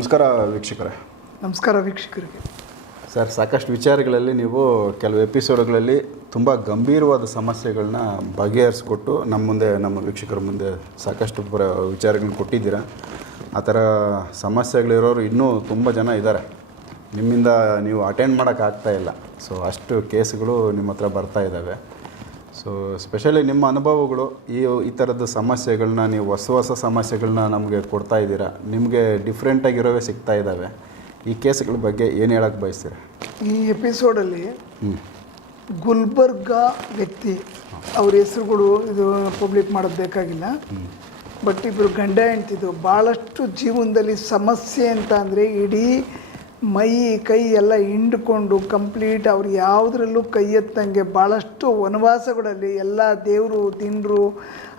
ನಮಸ್ಕಾರ ವೀಕ್ಷಕರೇ. ನಮಸ್ಕಾರ ವೀಕ್ಷಕರಿಗೆ ಸರ್ ಸಾಕಷ್ಟು ವಿಚಾರಗಳಲ್ಲಿ ನೀವು ಕೆಲವು ಎಪಿಸೋಡ್ಗಳಲ್ಲಿ ತುಂಬ ಗಂಭೀರವಾದ ಸಮಸ್ಯೆಗಳನ್ನ ಬಗೆಹರಿಸ್ಕೊಟ್ಟು ನಮ್ಮ ಮುಂದೆ ನಮ್ಮ ವೀಕ್ಷಕರ ಮುಂದೆ ಸಾಕಷ್ಟು ಪ್ರ ವಿಚಾರಗಳನ್ನ ಕೊಟ್ಟಿದ್ದೀರಾ. ಆ ಥರ ಸಮಸ್ಯೆಗಳಿರೋರು ಇನ್ನೂ ತುಂಬ ಜನ ಇದ್ದಾರೆ. ನಿಮ್ಮಿಂದ ನೀವು ಅಟೆಂಡ್ ಮಾಡೋಕ್ಕಾಗ್ತಾ ಇಲ್ಲ. ಸೊ ಅಷ್ಟು ಕೇಸ್ಗಳು ನಿಮ್ಮ ಹತ್ರ ಬರ್ತಾ ಇದ್ದಾವೆ. ಸೊ ಸ್ಪೆಷಲಿ ನಿಮ್ಮ ಅನುಭವಗಳು ಈ ಈ ಥರದ ಸಮಸ್ಯೆಗಳನ್ನ ನೀವು ಹೊಸ ಹೊಸ ಸಮಸ್ಯೆಗಳನ್ನ ನಮಗೆ ಕೊಡ್ತಾ ಇದ್ದೀರಾ? ನಿಮಗೆ ಡಿಫ್ರೆಂಟಾಗಿರೋವೇ ಸಿಗ್ತಾ ಇದ್ದಾವೆ. ಈ ಕೇಸ್ಗಳ ಬಗ್ಗೆ ಏನು ಹೇಳಕ್ಕೆ ಬಯಸ್ತೀರಾ? ಈ ಎಪಿಸೋಡಲ್ಲಿ ಗುಲ್ಬರ್ಗ ವ್ಯಕ್ತಿ ಅವ್ರ ಹೆಸರುಗಳು ಇದು ಪಬ್ಲಿಕ್ ಮಾಡೋದು ಬೇಕಾಗಿಲ್ಲ. ಬಟ್ ಇಬ್ಬರು ಗಂಡ ಹೆಂಡ್ತಿದ್ದು ಭಾಳಷ್ಟು ಜೀವನದಲ್ಲಿ ಸಮಸ್ಯೆ ಅಂತ ಅಂದರೆ ಇಡೀ ಮೈ ಕೈ ಎಲ್ಲ ಹಿಂಡ್ಕೊಂಡು ಕಂಪ್ಲೀಟ್ ಅವ್ರು ಯಾವುದ್ರಲ್ಲೂ ಕೈ ಎತ್ತಂಗೆ ಭಾಳಷ್ಟು ವನವಾಸಗಳಲ್ಲಿ ಎಲ್ಲ ದೇವರು ತಿಂಡ್ರು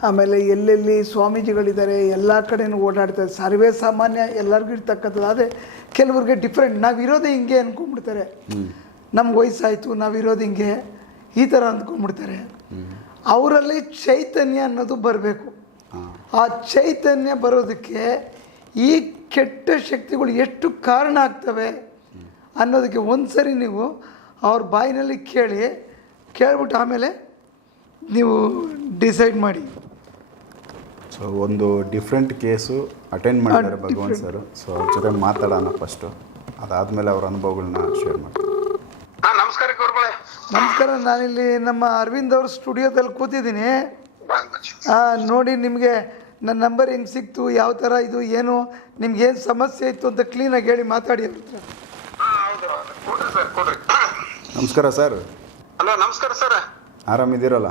ಆಮೇಲೆ ಎಲ್ಲೆಲ್ಲಿ ಸ್ವಾಮೀಜಿಗಳಿದ್ದಾರೆ ಎಲ್ಲ ಕಡೆನೂ ಓಡಾಡ್ತಾರೆ. ಸರ್ವೇ ಸಾಮಾನ್ಯ ಎಲ್ಲರಿಗೂ ಇರ್ತಕ್ಕಂಥದ್ದು. ಆದರೆ ಕೆಲವ್ರಿಗೆ ಡಿಫ್ರೆಂಟ್ ನಾವಿರೋದೇ ಹಿಂಗೆ ಅಂದ್ಕೊಂಡ್ಬಿಡ್ತಾರೆ ನಮ್ಗೆ ವಯಸ್ಸಾಯಿತು ನಾವಿರೋದು ಹಿಂಗೆ. ಈ ಥರ ಅಂದ್ಕೊಂಡ್ಬಿಡ್ತಾರೆ ಅವರಲ್ಲಿ ಚೈತನ್ಯ ಅನ್ನೋದು ಬರಬೇಕು. ಆ ಚೈತನ್ಯ ಬರೋದಕ್ಕೆ ಈ ಕೆಟ್ಟ ಶಕ್ತಿಗಳು ಎಷ್ಟು ಕಾರಣ ಆಗ್ತವೆ ಅನ್ನೋದಕ್ಕೆ ಒಂದು ಸರಿ ನೀವು ಅವ್ರ ಬಾಯಿನಲ್ಲಿ ಕೇಳಿ ಕೇಳ್ಬಿಟ್ಟು ಆಮೇಲೆ ನೀವು ಡಿಸೈಡ್ ಮಾಡಿ. ಸೊ ಒಂದು ಡಿಫ್ರೆಂಟ್ ಕೇಸು ಅಟೆಂಡ್ ಮಾಡಿದ್ದಾರೆ ಭಗವಂತ ಸರ್ ಸೊ ಅವ್ರ ಜೊತೆ ಮಾತಾಡೋಣ ಫಸ್ಟು ಅದಾದಮೇಲೆ ಅವ್ರ ಅನುಭವಗಳನ್ನ ಶೇರ್ ಮಾಡ್ತೀನಿ. ಹಾ ನಮಸ್ಕಾರ ನಾನಿಲ್ಲಿ ನಮ್ಮ ಅರವಿಂದ್ ಅವ್ರ ಸ್ಟುಡಿಯೋದಲ್ಲಿ ಕೂತಿದ್ದೀನಿ. ಆ, ನೋಡಿ ನಿಮಗೆ ನನ್ನ ನಂಬರ್ ಹೆಂಗೆ ಸಿಕ್ತು ಯಾವ ಥರ ಇದು ಏನು ನಿಮ್ಗೆ ಏನು ಸಮಸ್ಯೆ ಇತ್ತು ಅಂತ ಕ್ಲೀನಾಗಿ ಹೇಳಿ ಮಾತಾಡಿ ಅವ್ರ ಹತ್ರ ಕೊಡ್ರಿ ಸರ್ ಕೊಡ್ರಿ. ನಮಸ್ಕಾರ ಸರ್. ಹಲೋ ನಮಸ್ಕಾರ ಸರ್. ಆರಾಮಿದ್ದೀರಲ್ಲ?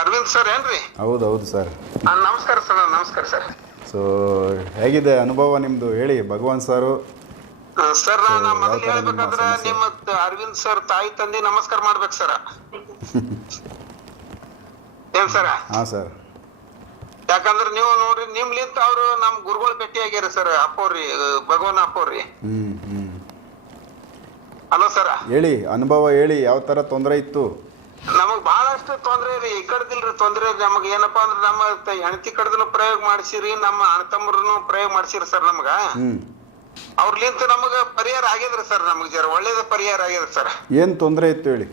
ಅರವಿಂದ್ ಸರ್ ಏನ್ರಿ? ಹೌದು ಹೌದು ಸರ್. ಹಾ ನಮಸ್ಕಾರ ಸರ್ ನಮಸ್ಕಾರ ಸರ್. ಸೊ ಹೇಗಿದೆ ಅನುಭವ ನಿಮ್ಮದು ಹೇಳಿ ಭಗವಾನ್ ಸರ್. ಸರ್ ನಾ ಯಾವ ಮೊದಲು ಥರ ನಿಮ್ಮ ಹೇಳ್ಬೇಕಾದ್ರೆ ಸಮಸ್ಯೆ? ನಿಮ್ಮ ಅರವಿಂದ್ ಸರ್ ತಾಯಿ ತಂದೆ ನಮಸ್ಕಾರ ಮಾಡ್ಬೇಕು ಸರ್. ಏನ್ ಸರ್? ಹಾಂ ಸರ್. ಯಾಕಂದ್ರೆ ನೀವು ನೋಡ್ರಿ ನಿಮ್ಲಿಂತ ಅವ್ರು ನಮ್ ಗುರುಗಳು ಭೇಟಿ ಆಗ್ಯಾರ ಸರ್ ಅಪ್ಪವ್ರಿ ಭಗವಾನ್ ಅಪ್ಪವ್ರಿ. ಹ್ಮ್ ಹ್ಞೂ ಹಲೋ ಸರ್ ಹೇಳಿ ಅನುಭವ ಹೇಳಿ ಯಾವ ತರ ತೊಂದರೆ ಇತ್ತು? ನಮಗ್ ಬಹಳಷ್ಟು ತೊಂದರೆ ರೀ ಈ ಕಡ್ದಿಲ್ರಿ ತೊಂದರೆ ನಮಗ್ ಏನಪ್ಪಾ ಅಂದ್ರೆ ನಮ್ಮ ತ- ಹೆಂಡತಿ ಕಡೆದನು ಪ್ರಯೋಗ ಮಾಡಿಸಿರಿ ನಮ್ಮ ಅಣ್ಣ ತಮ್ಮರನು ಪ್ರಯೋಗ ಮಾಡ್ಸಿರಿ ಸರ್ ನಮಗ. ಹ್ಞೂ ಅವ್ರಲಿಂತ ನಮಗ ಪರಿಹಾರ ಆಗಿದ್ರಿ ಸರ್ ನಮಗ್ ಜರ ಒಳ್ಳೇದ ಪರಿಹಾರ ಆಗ್ಯದ ಸರ್ ಏನು ತೊಂದರೆ ಇತ್ತು ಹೇಳಿ?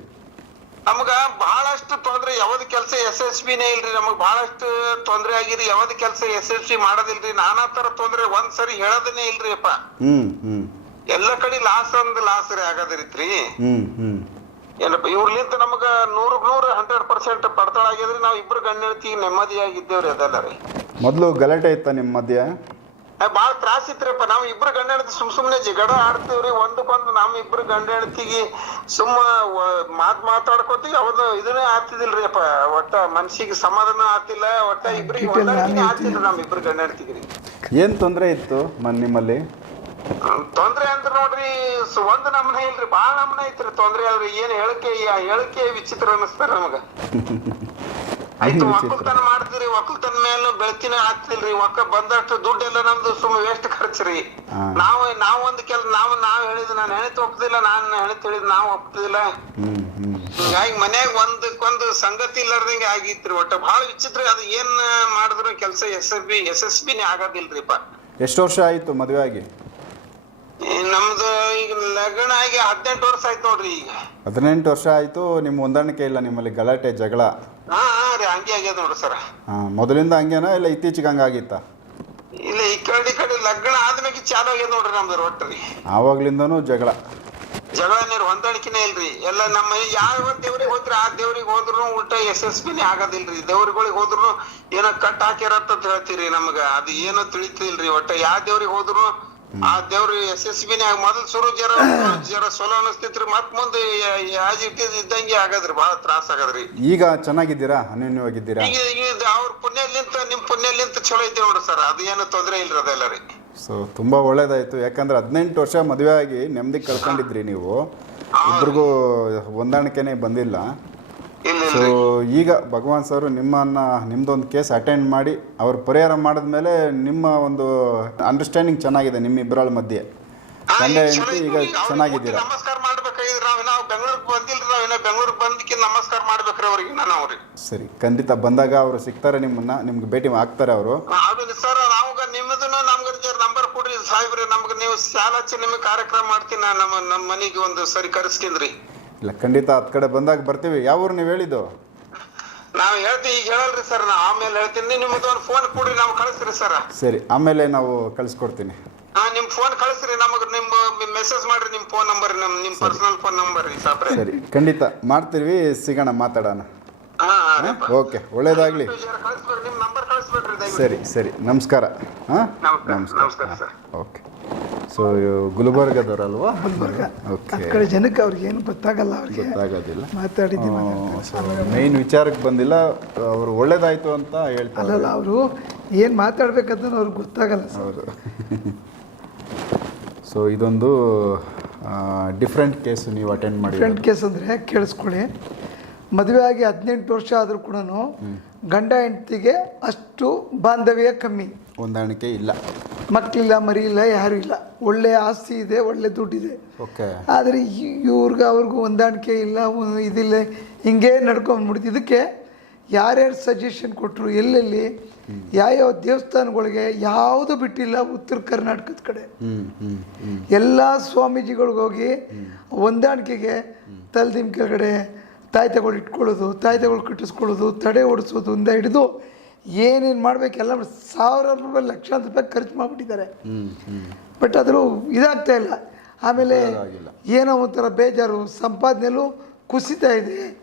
ನಮಗ ಬಹಳಷ್ಟು ತೊಂದ್ರೆ ಯಾವ್ದು ಕೆಲಸ ಎಸ್ ಎಸ್ ಬಿನೇ ಇಲ್ರಿ ನಮಗ್ ಬಹಳಷ್ಟು ತೊಂದ್ರೆ ಆಗಿರಿ ಯಾವ್ದು ಕೆಲಸ ಎಸ್ ಎಸ್ ಬಿ ಮಾಡೋದಿಲ್ರಿ ನಾನಾ ತರ ತೊಂದ್ರೆ ಒಂದ್ ಸರಿ ಹೇಳೋದನ್ನೇ ಇಲ್ರಿ ಅಪ್ಪ ಹ್ಞೂ ಎಲ್ಲ ಕಡೆ ಲಾಸ್ ಅಂದ್ ಲಾಸ್ ರೀ ಆಗದ್ರಿತ್ರಿ. ಹ್ಞೂ ಏನಪ್ಪ ಇವ್ರಲಿಂತ ನಮಗ ನೂರಕ್ ನೂರ್ ಹಂಡ್ರೆಡ್ ಪರ್ಸೆಂಟ್ ಪಡ್ತಾಳ ಆಗ್ಯದ್ರಿ ನಾವ್ ಇಬ್ರು ಗಣ್ಯತಿ ನೆಮ್ಮದಿಯಾಗಿದ್ದೇವ್ರಿ ಅದೆಲ್ಲ ರೀ. ಮೊದಲು ಗಲಾಟೆ ಇತ್ತ ನಿಮ್ಮ ಮಧ್ಯ? ಬಾಳ ತ್ರಾಸ ಇತ್ರಿಪ್ಪ. ನಾವ್ ಇಬ್ರು ಗಂಡ ಹೆಂಡತಿ ಸುಮ್ ಸುಮ್ನೆ ಜಗಳ ಆಡ್ತೀವ್ರಿ. ಒಂದಕ್ಕೊಂದು ನಮ್ ಇಬ್ರು ಗಂಡ ಹೆಂಡತಿಗೆ ಸುಮ್ಮ ಮಾತ್ ಮಾತಾಡ್ಕೋತೀವಿ. ಅವ್ರದ್ದು ಇದನ್ನೇ ಆಗ್ತಿದಿಲ್ರಿ ಅಪ್ಪ ಒಟ್ಟ ಮನ್ಸಿಗೆ ಸಮಾಧಾನ ಆಗ್ತಿಲ್ಲ ಒಟ್ಟ ಇಬ್ರಿಗೆ ನಾನೇ ಆಗ್ತಿಲ್ಲ ನಮ್ ಇಬ್ರು ಗಂಡ ಹೆಂಡತಿಗೆ ಏನ್ ತೊಂದ್ರೆ ಇತ್ತು ಮನ್ ನಿಮ್ಮಲ್ಲಿ? ತೊಂದ್ರೆ ಅಂದ್ರ ನೋಡ್ರಿ ಸ- ಒಂದ್ ನಮನೆ ಇಲ್ರಿ. ಬಾಳ ನಮ್ನೆ ಐತ್ರಿ ತೊಂದ್ರೆ. ಅಲ್ರಿ ಏನ್ ಹೇಳಿಕೆ ಹೇಳಕೆ ಹೇಳಿಕೆ ವಿಚಿತ್ರ ಅನಿಸ್ತಾರ ನಮಗ. ಆಯ್ತು ಒಕ್ಕಲ್ತನ ಮಾಡ್ತೀರಿ ಒಕ್ಕಲ್ತನ ಮೇಲೆ ಬೆಳಕಿನ ಆಗ್ತಿಲ್ರಿ ಒಕ್ಕ ಬಂದಷ್ಟು ದುಡ್ಡೆಲ್ಲ ನಮ್ದು ಸುಮ್ಮ ವೇಸ್ಟ್ ಖರ್ಚ್ರಿ. ರೀ ನಾವ್ ನಾವ್ ಒಂದ್ ಕೆಲ್ ನಾವ್ ನಾವ್ ಹೇಳಿದ್ ನಾನು ಹೆಣತ್ ಒಪ್ಪದಿಲ್ಲ ನಾನ್ ಹೆಣತ್ ಹೇಳಿದ್ ನಾವ್ ಒಪ್ಪದಿಲ್ಲ ಹಿಂಗಾಗಿ ಮನ್ಯಾಗ ಒಂದಕ್ಕೊಂದು ಸಂಗತಿ ಇಲ್ಲಾರ್ದಂಗೆ ಆಗಿತ್ರಿ ಒಟ್ಟ. ಬಹಳ ವಿಚಿತ್ರ ಅದು ಏನ್ ಮಾಡಿದ್ರು ಕೆಲ್ಸ S S B S S ಬಿನೇ ಆಗೋದಿಲ್ರಿಪ್ಪ. ಎಷ್ಟು ವರ್ಷ ಆಯ್ತು ಮದುವೆ ಆಗಿ? ನಮ್ದು ಈಗ ಲಗ್ನ ಆಗಿ ಹದಿನೆಂಟು ವರ್ಷ ಆಯ್ತು ನೋಡ್ರಿ ಈಗ. ಹದಿನೆಂಟು ವರ್ಷ ಆಯ್ತು ನಿಮ್ಮ ಹೊಂದಾಣಿಕೆ ಇಲ್ಲ ನಿಮ್ಮಲ್ಲಿ ಗಲಾಟೆ ಜಗಳ. ಹಾ. ಹಂಗೆ ಆಗ್ಯದ ನೋಡ್ರಿ ಸರ್. ಹಾಂ ಮೊದಲಿಂದ ಹಂಗೇನಾ ಇಲ್ಲ ಇತ್ತೀಚೆಗೆ ಹಂಗಾಗಿತ್ತ ಇಲ್ಲ ಈ ಕಡೆ ಈ ಕಡೆ ಲಗ್ನ ಆದ್ಮೇಲೆ ಚಾಲು ಆಗ್ಯದ ನೋಡ್ರಿ ನಮ್ದು ಒಟ್ಟು ರೀ ಆವಾಗ್ಲಿಂದನೂ ಜಗಳ. ಜಗಳ ನೀರು ಹೊಂದಾಣಿಕೆನೇ ಇಲ್ರಿ. ಎಲ್ಲ ನಮ್ಮ ಯಾವ ದೇವ್ರಿಗೆ ಹೋದ್ರೆ ಆ ದೇವ್ರಿಗೆ ಹೋದ್ರು ಉಲ್ಟಾ ಎಸ್ ಎಸ್ ಬಿನೇ ಆಗೋದಿಲ್ರಿ. ದೇವ್ರಿಗಳಿಗೆ ಹೋದ್ರು ಏನೋ ಕಟ್ ಹಾಕ್ಯಾರತ್ತ ಅಂತ ಹೇಳ್ತೀರಿ ನಮ್ಗ. ಅದು ಏನೋ ತಿಳಿತಿಲ್ರಿ ಒಟ್ಟ. ಯಾವ ದೇವ್ರಿಗೆ ಹೋದ್ರು ಆ ದೇವ್ರ ಎಸ್ ಎಸ್ ಬಿನೇ ಮೊದಲ್ ಶುರು ಜರ ಜರ ಸೊಲ ಅನಿಸ್ತಿತ್ರಿ ಮತ್ ಮುಂದೆ ಯಾಜ್ ಇಟ್ಟಿದ್ ಇದ್ದಂಗೆ ಆಗದ್ರಿ ಬಹಳ ತ್ರಾಸ ಆಗದ್ರಿ. ಈಗ ಚೆನ್ನಾಗಿದ್ದೀರಾ ಅನ್ಯೋನ್ಯವಾಗಿದ್ದೀರಾ? ಈಗ ಈಗ ಅವ್ರ ಪುಣ್ಯಲಿಂತ ನಿಮ್ ಪುಣ್ಯಲಿಂತ ಚಲೋ ಐತಿ ನೋಡ್ರಿ ಸರ್ ಅದು ಏನು ತೊಂದ್ರೆ ಇಲ್ರಿ ಅದೆಲ್ಲ ರೀ. ಸೊ ತುಂಬಾ ಒಳ್ಳೇದಾಯ್ತು. ಯಾಕಂದ್ರೆ ಹದಿನೆಂಟು ವರ್ಷ ಮದುವೆ ಆಗಿ ನೆಮ್ಮದಿ ಕಳ್ಕೊಂಡಿದ್ರಿ ನೀವು. ಇಬ್ರಿಗೂ ಹೊಂದಾಣಿಕೆನೆ ಬಂದಿಲ್ಲ. ಸೊ ಈಗ ಭಗವಾನ್ ಸರ್ ನಿಮ್ಮನ್ನ ನಿಮ್ದೊಂದು ಕೇಸ್ ಅಟೆಂಡ್ ಮಾಡಿ ಅವ್ರ ಪರಿಹಾರ ಮಾಡಿದ್ಮೇಲೆ ನಿಮ್ಮ ಒಂದು ಅಂಡರ್ಸ್ಟ್ಯಾಂಡಿಂಗ್ ಚೆನ್ನಾಗಿದೆ ನಿಮ್ಮ ನಿಮ್ಮಿಬ್ಬರ ಮಧ್ಯೆ. ತಂದೆ ಈಗ ಚಲೋ ಹೆಂಡತಿ ಈಗ ಚೆನ್ನಾಗಿದ್ದೀರಾ? ನಮಸ್ಕಾರ ಮಾಡ್ಬೇಕಾಗಿದ್ರಿ ನಾವು ನಾವು ಬೆಂಗಳೂರಿಗೆ ಬಂದಿಲ್ರಿ ನಾವು ಇನ್ನ ಬೆಂಗಳೂರಿಗೆ ಬಂದಕ್ಕೆ ನಮಸ್ಕಾರ ಮಾಡ್ಬೇಕ್ರಿ ಅವ್ರಿಗೆ ನಾನು ಅವ್ರಿಗೆ. ಸರಿ ಖಂಡಿತ ಬಂದಾಗ ಅವರು ಸಿಗ್ತಾರೆ ನಿಮ್ಮನ್ನ ನಿಮ್ಗೆ ಭೇಟಿ ಆಗ್ತಾರೆ ಅವರು. ಅದು ಸರ್ ನಾವು ನಿಮ್ಮದನ್ನು ನಮ್ಗೆ ನಂಬರ್ ಕೊಡ್ರಿ ಸಾಹೇಬ್ರೆ ನಮ್ಗೆ ನೀವು ಸಾಲ ಹಚ್ಚಿ ನಿಮಗೆ ಕಾರ್ಯಕ್ರಮ ಮಾಡ್ತೀನಿ ನಮ್ಮ ನಮ್ಮ ಮನೆಗೆ ಒಂದು ಸರಿ ಕರೆಸ್ತೀನಿ ಇಲ್ಲ ಖಂಡಿತ ಹತ್ತು ಕಡೆ ಬಂದಾಗ ಬರ್ತೀವಿ. ಯಾವ ಊರು ನೀವು ಹೇಳಿದ್ದು? ನಾವು ಹೇಳ್ತೀವಿ ಈಗ ಹೇಳಲ್ರಿ ಸರ್ ನಾ ಆಮೇಲೆ ಹೇಳ್ತೀನಿ. ನಿಮ್ಮದು ಒಂದು ಫೋನ್ ಕೊಡ್ರಿ ನಾವು ಕಳಿಸ್ರಿ ಸರ್. ಸರಿ ಆಮೇಲೆ ನಾವು ಕಳಿಸ್ಕೊಡ್ತೀನಿ. ಹಾ ನಿಮ್ಮ ಫೋನ್ ಕಳಿಸ್ರಿ ನಮಗೆ ನಿಮ್ಮ ಮೆಸೇಜ್ ಮಾಡ್ರಿ ನಿಮ್ಮ ಫೋನ್ ನಂಬರ್ ನಿಮ್ಮ ನಿಮ್ಮ ಪರ್ಸನಲ್ ಫೋನ್ ನಂಬರ್ ರೀ ಸಾಬ್ರೆ ಸರಿ ಖಂಡಿತ ಮಾಡ್ತೀವಿ ಸಿಗೋಣ ಮಾತಾಡೋಣ. ಹಾ. ಓಕೆ ಒಳ್ಳೇದಾಗಲಿ. ವಿಚಾರ ಕಳಿಸ್ಬೇಡ್ರಿ ನಿಮ್ ನಂಬರ್ ಕಳಿಸ್ಬೇಡ್ರಿ ದಯವಿಟ್ಟು. ಸರಿ ಸರಿ ನಮಸ್ಕಾರ. ಹಾಂ? ನಮಸ್ಕಾರ ನಮಸ್ಕಾರ. ಸರ್. ಓಕೆ. ಸೊ ಗುಲ್ಬರ್ಗದವರಲ್ವಾ? ಗುಲ್ಬರ್ಗ. ಆ ಓಕೆ ಕಡೆ ಜನಕ್ಕೆ ಅವ್ರಿಗೆ ಏನು ಗೊತ್ತಾಗಲ್ಲ ಅವ್ರಿಗೆ. ಗೊತ್ತಾಗೋದಿಲ್ಲ. ಮಾತಾಡಿದ್ದೀವಿ ಸೊ ಮೇನ್ ವಿಚಾರಕ್ಕೆ ಬಂದಿಲ್ಲ. ಅವರು ಒಳ್ಳೇದಾಯ್ತು ಅಂತ ಹೇಳ್ತಾರೆ. ಅಲ್ಲ ಅವರು ಏನು ಮಾತಾಡ್ಬೇಕಂತ ಅವ್ರಿಗೆ ಗೊತ್ತಾಗಲ್ಲ ಸರ್. ಅವರು ಸೊ ಇದೊಂದು ಡಿಫ್ರೆಂಟ್ ಕೇಸ್ ನೀವು ಅಟೆಂಡ್ ಮಾಡಿ ಫ್ರೆಂಡ್ ಕೇಸ್ ಅಂದರೆ ಕೇಳಿಸ್ಕೊಳ್ಳಿ. ಮದುವೆ ಆಗಿ ಹದಿನೆಂಟು ವರ್ಷ ಆದರೂ ಕೂಡ ಗಂಡ ಹೆಂಡತಿಗೆ ಅಷ್ಟು ಬಾಂಧವ್ಯ ಕಮ್ಮಿ. ಹೊಂದಾಣಿಕೆ ಇಲ್ಲ. ಮಕ್ಕಳಿಲ್ಲ ಮರಿ ಇಲ್ಲ ಯಾರೂ ಇಲ್ಲ. ಒಳ್ಳೆ ಆಸ್ತಿ ಇದೆ ಒಳ್ಳೆ ದುಡ್ಡಿದೆ. ಓಕೆ ಆದರೆ ಇವ್ರಿಗೆ ಅವ್ರಿಗೂ ಹೊಂದಾಣಿಕೆ ಇಲ್ಲ ಒಂದು ಇದಿಲ್ಲ ಹಿಂಗೆ ನಡ್ಕೊಂಡ್ಬಿಡ್ತು ಇದಕ್ಕೆ ಯಾರ್ಯಾರು ಸಜೆಷನ್ ಕೊಟ್ಟರು ಎಲ್ಲೆಲ್ಲಿ ಯಾವ್ಯಾವ ದೇವಸ್ಥಾನಗಳಿಗೆ ಯಾವುದು ಬಿಟ್ಟಿಲ್ಲ ಉತ್ತರ ಕರ್ನಾಟಕದ ಕಡೆ. ಹ್ಞೂ ಹ್ಞೂ ಹ್ಞೂ ಎಲ್ಲ ಸ್ವಾಮೀಜಿಗಳಿಗೆ ಹೋಗಿ ಹೊಂದಾಣಿಕೆಗೆ ತಲೆದಿಮ್ ಕೆಳಗಡೆ ತಾಯ್ತಗಳು ಇಟ್ಕೊಳ್ಳೋದು ತಾಯ್ತಗಳು ಕಟ್ಟಿಸ್ಕೊಳ್ಳೋದು ತಡೆ ಓಡಿಸೋದು ಇಂದ ಹಿಡಿದು ಏನೇನು ಮಾಡಬೇಕೆಲ್ಲ ಸಾವಿರಾರು ರೂಪಾಯಿ ಲಕ್ಷಾಂತರ ರೂಪಾಯಿ ಖರ್ಚು ಮಾಡಿಬಿಟ್ಟಿದ್ದಾರೆ. ಬಟ್ ಅದ್ರೂ ಇದಾಗ್ತಾ ಇಲ್ಲ. ಆಮೇಲೆ. ಏನೋ ಒಂಥರ ಬೇಜಾರು ಸಂಪಾದನೆಲ್ಲೂ ಕುಸಿತಾ ಇದೆ.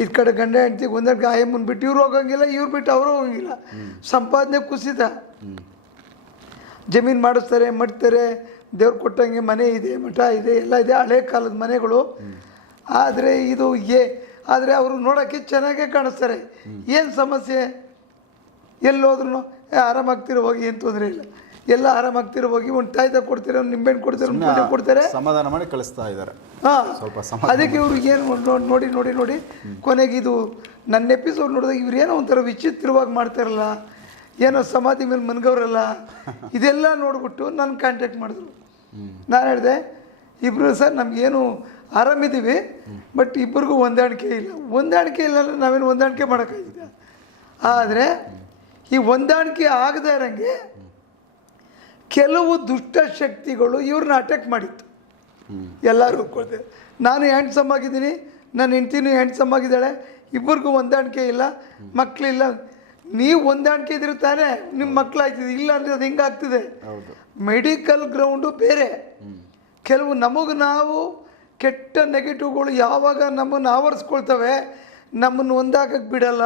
ಈ ಕಡೆ ಗಂಡ ಹೆಂಡ್ತಿ ಒಂದೆರಡು ಗಾಯಮ್ಮನ್ ಬಿಟ್ಟು ಇವ್ರು ಹೋಗಂಗಿಲ್ಲ ಇವ್ರು ಬಿಟ್ಟು ಅವರು ಹೋಗಂಗಿಲ್ಲ. ಸಂಪಾದನೆ ಕುಸಿತ. ಜಮೀನು ಮಾಡಿಸ್ತಾರೆ ಮಟ್ತಾರೆ ದೇವ್ರು ಕೊಟ್ಟಂಗೆ ಮನೆ ಇದೆ ಮಠ ಇದೆ ಎಲ್ಲ ಇದೆ ಹಳೆ ಕಾಲದ ಮನೆಗಳು. ಆದರೆ ಇದು ಏ ಆದರೆ ಅವರು ನೋಡೋಕ್ಕೆ ಚೆನ್ನಾಗೇ ಕಾಣಿಸ್ತಾರೆ. ಏನು ಸಮಸ್ಯೆ? ಎಲ್ಲೋದ್ರೂ ಆರಾಮಾಗ್ತಿರೋ ಹೋಗಿ ಏನು ತೊಂದರೆ ಇಲ್ಲ. ಎಲ್ಲ ಆರಾಮಾಗ್ತಿರೋ ಹೋಗಿ ಒಂದು ತಾಯ್ತ ಕೊಡ್ತೀರ ಒಂದು ನಿಂಬೆಹಣ್ಣು ಕೊಡ್ತಾರೆ ಒಂದು ಪೂಜೆ ಕೊಡ್ತಾರೆ. ಸಮಾಧಾನ ಮಾಡಿ ಕಳಿಸ್ತಾ ಇದ್ದಾರೆ. ಹಾಂ ಸ್ವಲ್ಪ ಸಮಾಧಾನ ಅದಕ್ಕೆ ಇವ್ರು ಏನು ನೋಡಿ ನೋಡಿ ನೋಡಿ ಕೊನೆಗೆ ಇದು ನನ್ನ ಎಪಿಸೋಡ್ ನೋಡಿದಾಗ ಇವ್ರು ಏನೋ ಒಂಥರ ವಿಚಿತ್ರವಾಗಿ ಮಾಡ್ತಾರಲ್ಲ ಏನೋ ಸಮಾಧಿ ಮೇಲೆ ಮನ್ಗವ್ರಲ್ಲ ಇದೆಲ್ಲ ನೋಡ್ಬಿಟ್ಟು ನನ್ನ ಕಾಂಟ್ಯಾಕ್ಟ್ ಮಾಡಿದ್ರು. ನಾನು ಹೇಳಿದೆ ಇಬ್ಬರು ಸರ್ ನಮಗೇನು ಆರಾಮಿದ್ದೀವಿ ಬಟ್ ಇಬ್ಬರಿಗೂ ಹೊಂದಾಣಿಕೆ ಇಲ್ಲ. ಹೊಂದಾಣಿಕೆ ಇಲ್ಲ ಅಂದರೆ ನಾವೇನು ಹೊಂದಾಣಿಕೆ ಮಾಡೋಕ್ಕಾಗಿದೆ ಆದರೆ ಈ ಹೊಂದಾಣಿಕೆ ಆಗದೇ ಇರೋಂಗೆ ಕೆಲವು ದುಷ್ಟ ಶಕ್ತಿಗಳು ಇವ್ರನ್ನ ಅಟ್ಯಾಕ್ ಮಾಡಿತ್ತು. ಎಲ್ಲರೂ ಕೊಡ್ತೇವೆ ನಾನು ಹ್ಯಾಂಡ್ಸಮ್ ಆಗಿದ್ದೀನಿ ನನ್ನ ಹೆಂಡ್ತಿನೂ ಹ್ಯಾಂಡ್ಸಮ್ ಆಗಿದ್ದಾಳೆ ಇಬ್ಬರಿಗೂ ಹೊಂದಾಣಿಕೆ ಇಲ್ಲ ಮಕ್ಕಳಿಲ್ಲ ನೀವು ಹೊಂದಾಣಿಕೆ ಇದ್ರೆ ತಾನೇ ನಿಮ್ಮ ಮಕ್ಕಳಾಗ್ತಿದೆ ಇಲ್ಲ ಅಂದರೆ ಅದು ಹಿಂಗಾಗ್ತಿದೆ. ಮೆಡಿಕಲ್ ಗ್ರೌಂಡು ಬೇರೆ. ಕೆಲವು ನಮಗೆ ನಾವು ಕೆಟ್ಟ ನೆಗೆಟಿವ್ಗಳು ಯಾವಾಗ ನಮ್ಮನ್ನು ಆವರಿಸ್ಕೊಳ್ತವೆ ನಮ್ಮನ್ನು ಒಂದಾಗಕ್ಕೆ ಬಿಡಲ್ಲ.